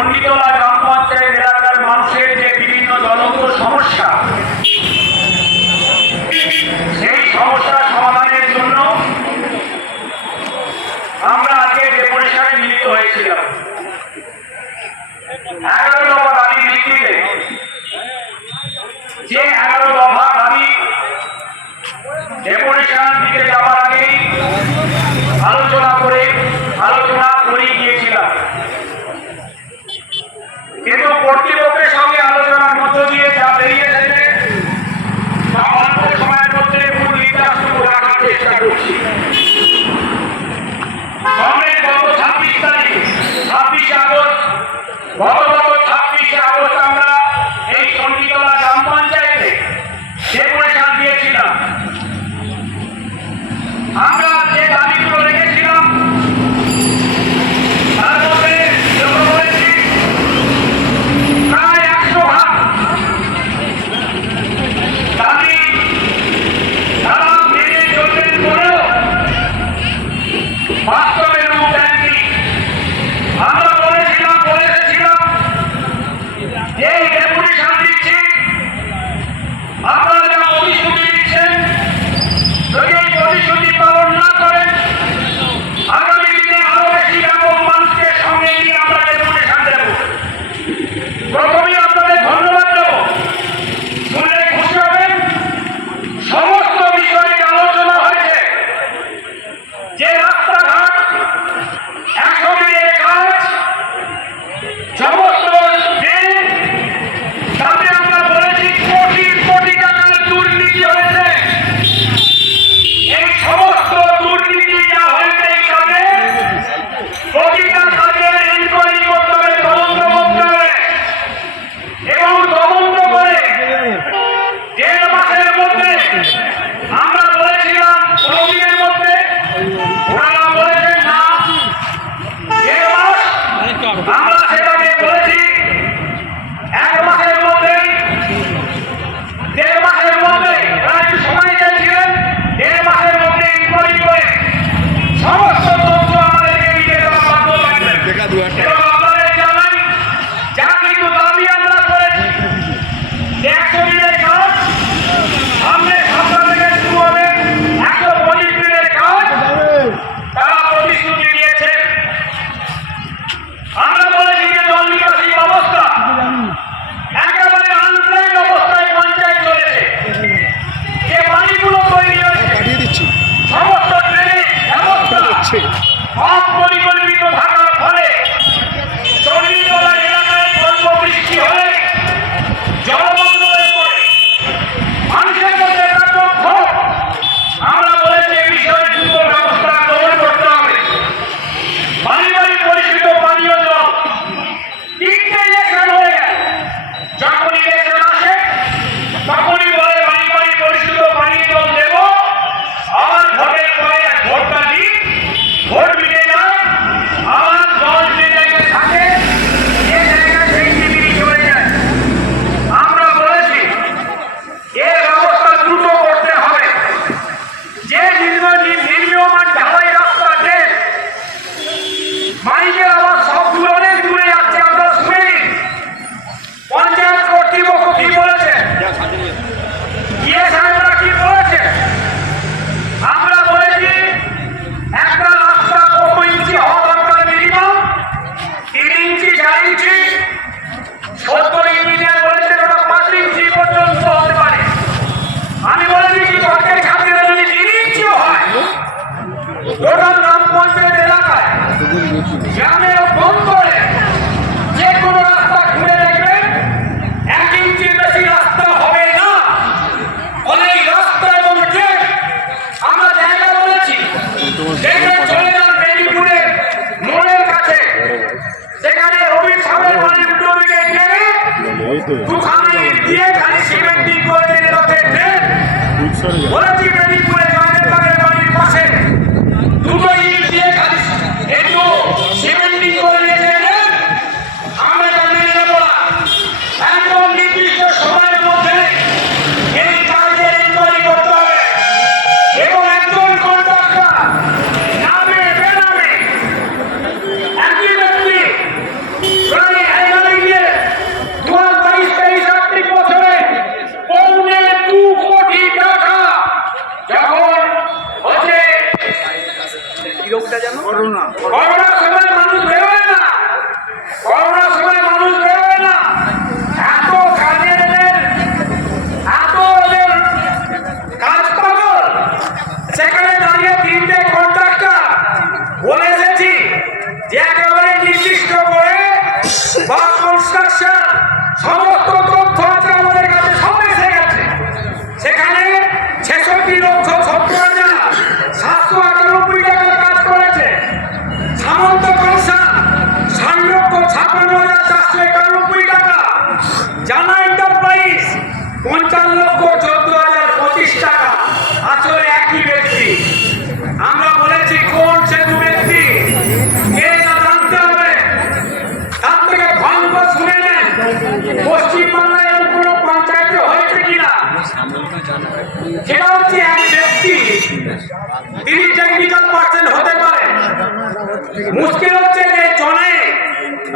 চণ্ডীতলা গ্রাম পঞ্চায়েত এলাকার মানুষের যে বিভিন্ন জ্বলন্ত সমস্যা, সেই সমস্যা সমাধানের জন্য আমরা আজকে ডেপুটেশনে মিলিত হয়েছিলাম। 11 দফা দাবির ভিত্তিতে যে 11 দফা দাবি ডেপুটেশন দিতে যাওয়ার আগেই আলোচনা করে গিয়েছিলাম, কিন্তু কর্তৃপক্ষের সঙ্গে আলোচনার মধ্য দিয়ে যা বেরিয়ে এসেছে তা অল্প সময়ের মধ্যে মূল নির্দেশটুকু রাখার চেষ্টা করছি। গত 26 তারিখ 26 আগস্ট আমরা এই চণ্ডীতলা গ্রাম পঞ্চায়েতে ডেপুটেশন দিয়েছিলাম। আমরা যে দাবিগুলো রেখেছিলাম তার মধ্যে প্রায় 100 ভাগ দাবি তারা মেনে চলবেন বলেও বাস্তবে রূপ দেননি। আমরা বলে এসেছিলাম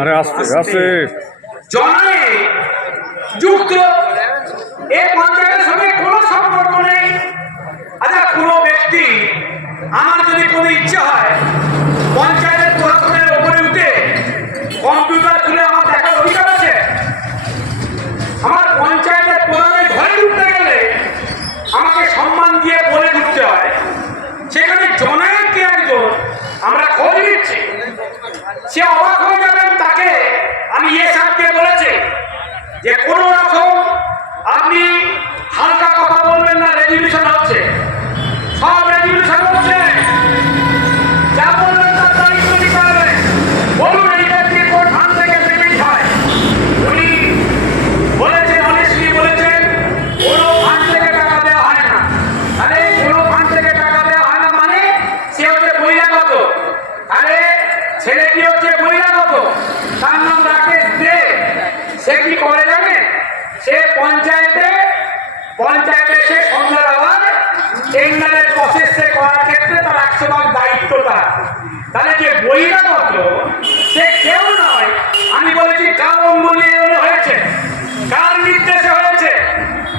আরে আস্তে আস্তে জনে যুক্ত এই পঞ্চায়েতের সঙ্গে কোনো সম্পর্ক নেই। আচ্ছা, কোনো ব্যক্তি আমার যদি কোনো ইচ্ছে হয় পঞ্চায়েতের প্রশাসনের উপরে উঠে কম্পিউটার খুলে আমার দেখার অধিকার আছে? আমার পঞ্চায়েতের প্রধানের ঘরে ঢুকতে গেলে আমাকে সম্মান দিয়ে বলে ঢুকতে হয়, সেখানে জনায়ককে একজন আমরা খোঁজ নিচ্ছি। সে অবাক হয়ে যাবেন, তাকে আমি সাহেবকে বলেছি যে কোনো রকম আপনি হালকা কথা বলবেন না, রেজলিউশন হচ্ছে, সব রেজলিউশন হচ্ছে, যা বলবেন তার দায়িত্ব নিতে হবে। বলুন এই ব্যক্তি কোন ধান থেকে পেমেন্ট হয়? উনি বলেছেন, অনেস্টলি বলেছেন কোনো ফান্ড থেকে টাকা দেওয়া হয় না। আরে কোনো ফান্ড থেকে টাকা দেওয়া হয় না মানে সে হচ্ছে বহিরাগত। আরে ছেলে কি হচ্ছে বহিরাগত, তার নাম রাকেশ দে। সে কি করে জানে? সে পঞ্চায়েতে সে সন্ধ্যার আবার টেন্ডারের প্রসেসে করার ক্ষেত্রে তার 100% দায়িত্বটা। তাহলে যে বহিরাগত সে কেউ নয়। আমি বলেছি কার অঙ্গুলি হয়েছে, কার নির্দেশে হয়েছে?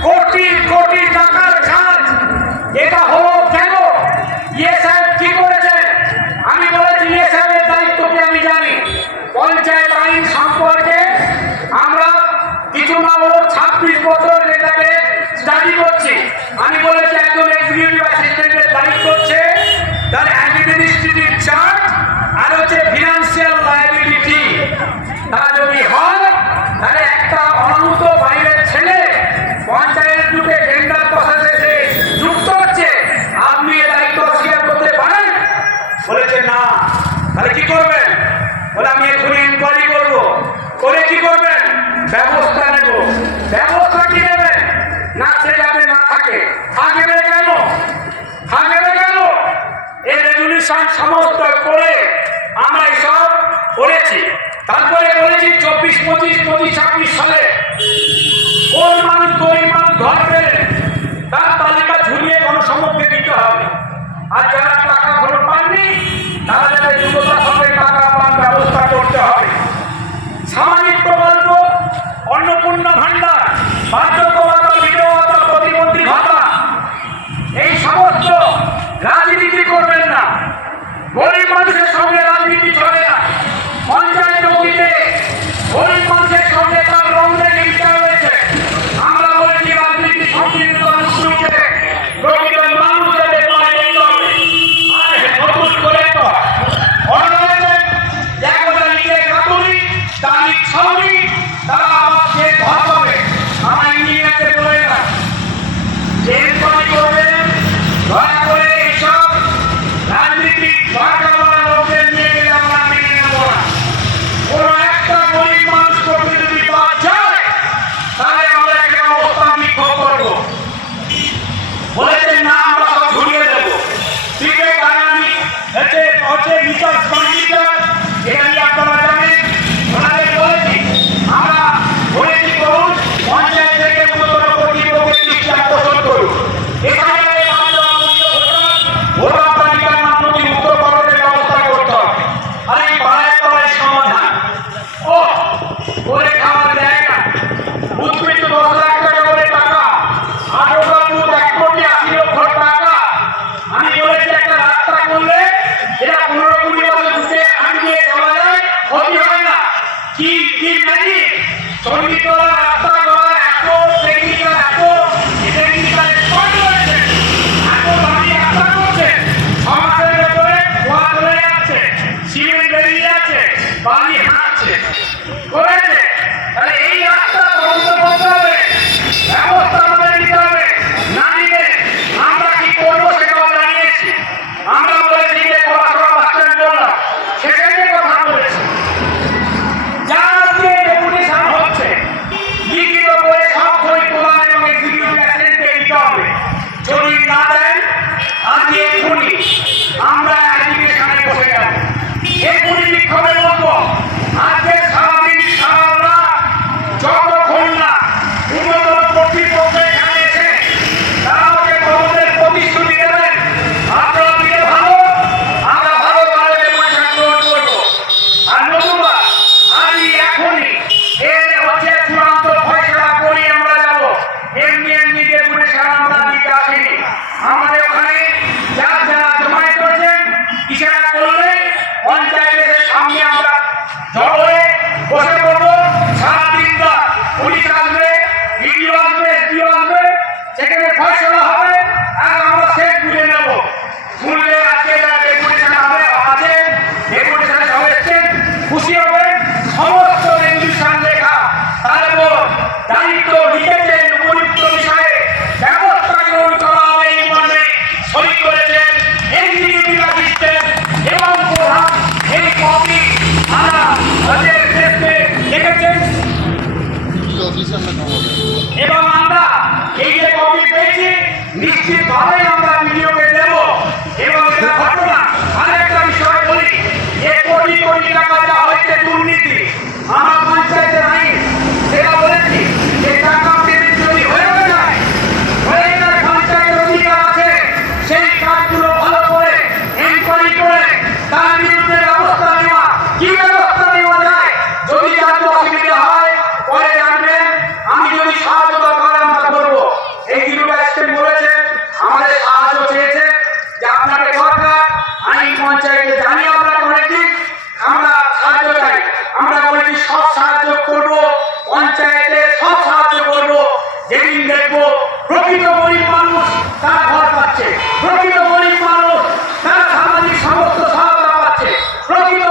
কোটি কোটি টাকার কাজ, এটা হলো কেন? সাহেব কি করেছে? আমি বলেছি সাহেবের দায়িত্বকে আমি জানি। পঞ্চায়েত আইন সম্পর্কে আমরা কিছু না হলেও 26 বছর এটাকে স্টাডি করছি। আমি বলেছি একজন এক্সিকিউটিভ অ্যাসিস্ট্যান্টের দায়িত্ব হচ্ছে তার অ্যাডমিনিস্ট্রেটিভ চার্জ আর হচ্ছে ফিনান্সিয়াল লায়াবিলিটি। তা যদি হয় তাহলে একটা অনাহুত বাইরের ছেলে পঞ্চায়েত ঢুকে টেন্ডার প্রসেসে যুক্ত হচ্ছে, আপনি এ দায়িত্ব অস্বীকার করতে পারেন? বলেছে না। তাহলে কি করবেন? বলে আমি এক্ষুনি ইনকোয়ারি করবো। করে কি করবেন? ব্যবস্থা নেব। ব্যবস্থা কি নেবেন? না সে যাতে না থাকে। থাকবে কেন? এই রেজলিউশন সমস্ত করে আমরা এসব করেছি। তারপরে বলেছি 24, 25, 26 সালে কোন মানুষ গরিব মানুষ ধরবে তার তালিকা ঝুলিয়ে গণসমক্ষে দিতে হবে। আর যারা টাকা ফেরত পাননি তারা যাতে দ্রুততার সঙ্গে টাকা পাওয়ার ব্যবস্থা করতে হবে। সামাজিক প্রকল্প, অন্নপূর্ণা ভাণ্ডার, বার্ধক্য ভাতা, বিধবা ভাতা, প্রতিবন্ধী ভাতা, এই সমস্ত রাজনীতি করবেন না। গরিব মানুষের সঙ্গে রাজনীতি চলে না। পঞ্চায়েত জমিতে গরিব মানুষের সঙ্গে তার রঙের লিপ্ত রয়েছে। আমরা বলেছি রাজনীতি সংকীর্ণ শুরুতে গরিবের মানুষদের পায়ে দিতে হবে। আর নতুন করে তো তারা আমাকে ঘর হবে। আমার ইঞ্জিনিয়ারকে বলে না দয়া করে এইসব রাজনীতিক লোকদের নিয়ে গেলে আমরা মেনে নেব না। কোনো একটা গরিব মানুষ করতে যদি পাওয়া যায় তাহলে আমরা একটা অবস্থান বিক্ষোভ করবো। বলেছেন না আমরা সব ঘুরিয়ে দেবো। ঠিক আছে, হচ্ছে রিসার্চ কমিটিটা, এটা নিয়ে আপনারা জানেন। ওনাদের বলেছি আমরা বলেছি করুন পঞ্চায়েত থেকে 15 কোটি প্রতিষ্ঠা আকর্ষণ করুন। এখানে ভোটার তালিকার নাম নথিভুক্ত করার ব্যবস্থা করতে হবে। আর এই পাড়ায় পাড়ায় সমাধান ও করে খাওয়ার জায়গা বুথ পিছু 10 লাখ টাকা করে টাকা, 18টা বুথ 1 কোটি 80 লক্ষ টাকা। আমি বলেছি একটা রাস্তা করলে এটা 15-20 বছর ঘুরতে আনবিয়ে চলা যায়, ক্ষতি হয় না। কি কি জানি চণ্ডীতলা রাস্তা করা এত টেকনিক্যাল এক্সপার্ট রয়েছে, এত দামি রাস্তা করছে, সমাজের ভেতরে ধোয়া ধরে যাচ্ছে, সিমেন্ট বেরিয়ে যাচ্ছে, বালি হাঁটছে করেছে। তাহলে এই রাস্তা তদন্ত করতে হবে, ব্যবস্থা আমাদের নিতে হবে। না নিলে আমরা কি করবো সেটাও জানিয়েছি। আমরা বলেছি যে পড়াশোনা বাচ্চাদের বললাম সেখানে কথা বলেছি। যার যে ডেপুটেশন হচ্ছে লিখিত করে সব বই প্রদান এবং এক্সিকিউটিভ অ্যাসিস্ট্যান্টকে দিতে হবে। যদি না দেন আজকে এক্ষুনি আমরা অ্যাপ্লিকেশনে বসে যাব। এক্ষুনি বিক্ষোভে বলবো। আজকে সারাদিন সারা রাত যতক্ষণ না উন্নত কর্তৃপক্ষ এখানে এসে বসে পড়বো সারাদিন রাত। পুলিশ আসবে, ভিডিও আসবে, এসডিও আসবে, সেখানে ফয়সলা হবে আর আমরা শেষ বুঝে নেব। শুনলে আজকে ডেপুটেশন হবে, আছে ডেপুটেশনে সব এসছেন, খুশি হবেন। সমস্ত রেজুলেশন লেখা, তারপর দায়িত্ব লিখেছেন উপযুক্ত বিষয়ে ব্যবস্থা গ্রহণ করা হবে এই মর্মে সই করেছেন এক্সিকিউটিভ অ্যাসিস্ট্যান্ট এবং প্রধান। এই কপি আমরা তাদের দেশকে লিখেছেন এবং আমরা এই যে কপি পেয়েছি নিশ্চিতভাবে আমরা ভিডিওকে দেব। এবং এটা ঘটনা আরেকটা বিষয় বলি, যে কোটি কোটি টাকা যা হয়েছে দুর্নীতি, আমার পঞ্চায়েতের আইন সেটা বলেছি যে টাকা পেমেন্ট যদি হয়ে যায় পঞ্চায়েতের অধিকার আছে সেই কাজগুলো ভালো করে এনকোয়ারি করে তার বিরুদ্ধে ব্যবস্থা নেওয়া। কি ব্যবস্থা নেওয়া যায়? যদি জানতে অসুবিধা হয় পরে জানবেন, আমি যদি সাহায্য দরকার আমরা করবো। এই ইউনিভার্সিটি বলেছে আমাদের সাহায্য চেয়েছে যে আপনাকে দরকার, আমি পঞ্চায়েতে জানি আমরা করেছি, আমরা সাহায্য চাই। আমরা বলেছি সব সাহায্য করব, পঞ্চায়েতে সব সাহায্য করব। যেদিন দেখবো প্রকৃত গরিব মানুষ তার ঘর পাচ্ছে, প্রকৃত গরিব মানুষ তার সামাজিক সমস্ত সহায়তা পাচ্ছে, প্রকৃত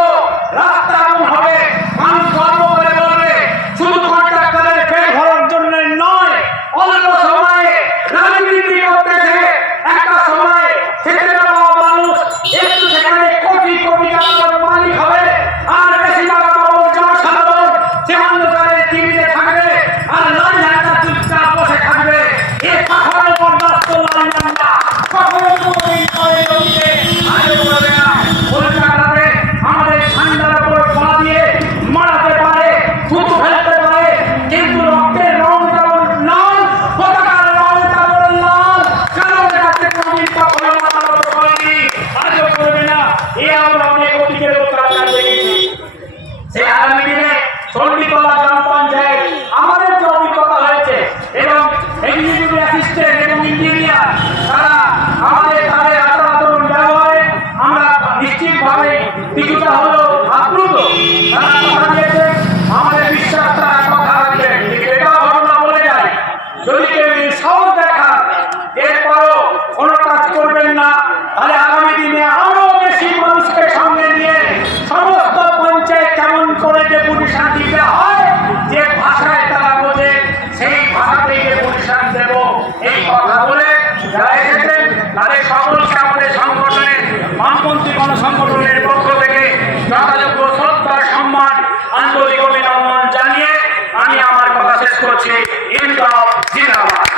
রাস্তা এমন হবে মানুষ গর্ব করে বলবে শুধু কন্ট্রাক্টরের পেট ভরার জন্য নয়, অন্য সময়ে রাজনীতি করতেছে একটা সময় খেতে দেওয়া মানুষ একটু সেখানে কোটি কোটি টাকার মালিক হবে। আর বেশিরভাগ জনসাধারণ সে অন্ধকারে টিভিতে থাকবে আর লাল ঝান্ডা চুপচাপ বসে থাকবে। এ কখনো বরদাস্ত লাগবে না, কখনো আমাদের ঠান্ডার উপর পা দিয়ে মারাতে পারে, থুতু ফেলতে পারে, কিন্তু রক্তের রং যেমন লাল, পতাকার রং তেমন লাল। কারণ কাছে কোনদিন কখনো মারানো হয়নি, আজও করবে না। এ আমরা অনেক অতীতের অত্যাচার দেখেছি। সে আগামী দিনে চণ্ডীতলা গ্রাম পঞ্চায়েত আমাদের যে অভিজ্ঞতা হয়েছে এবং এক্সিকিউটিভ অ্যাসিস্ট্যান্ট এবং ইঞ্জিনিয়ার তারা আমাদের তাদের আচরণ ব্যবহারে আমরা নিশ্চিতভাবে কিছুটা হলেও আপ্লুত। তারা কথা দিয়েছে, আমাদের বিশ্বাস তারা কথা রাখবেন। এটাও ঘটনা বলে যায়, যদি কেউ সাহস দেখান এরপরও কোনো কাজ করবেন না, তাহলে আগামী দিনে আরো বেশি মানুষকে সঙ্গে নিয়ে সমস্ত পঞ্চায়েত কেমন করে ডেপুটেশন দিতে হয়, যে ভাষায় তারা বোঝে সেই ভাষাতেই ডেপুটেশন দেব। এই কথা বলে যারা এসেছেন তাদের সকলকে আমাদের সংগঠনের বামপন্থী গণসংগঠনের পক্ষ থেকে যথাযোগ্য শ্রদ্ধা, সম্মান, আন্তরিক অভিনন্দন জানিয়ে আমি আমার কথা শেষ করছি। ইনকলাব জিন্দাবাদ।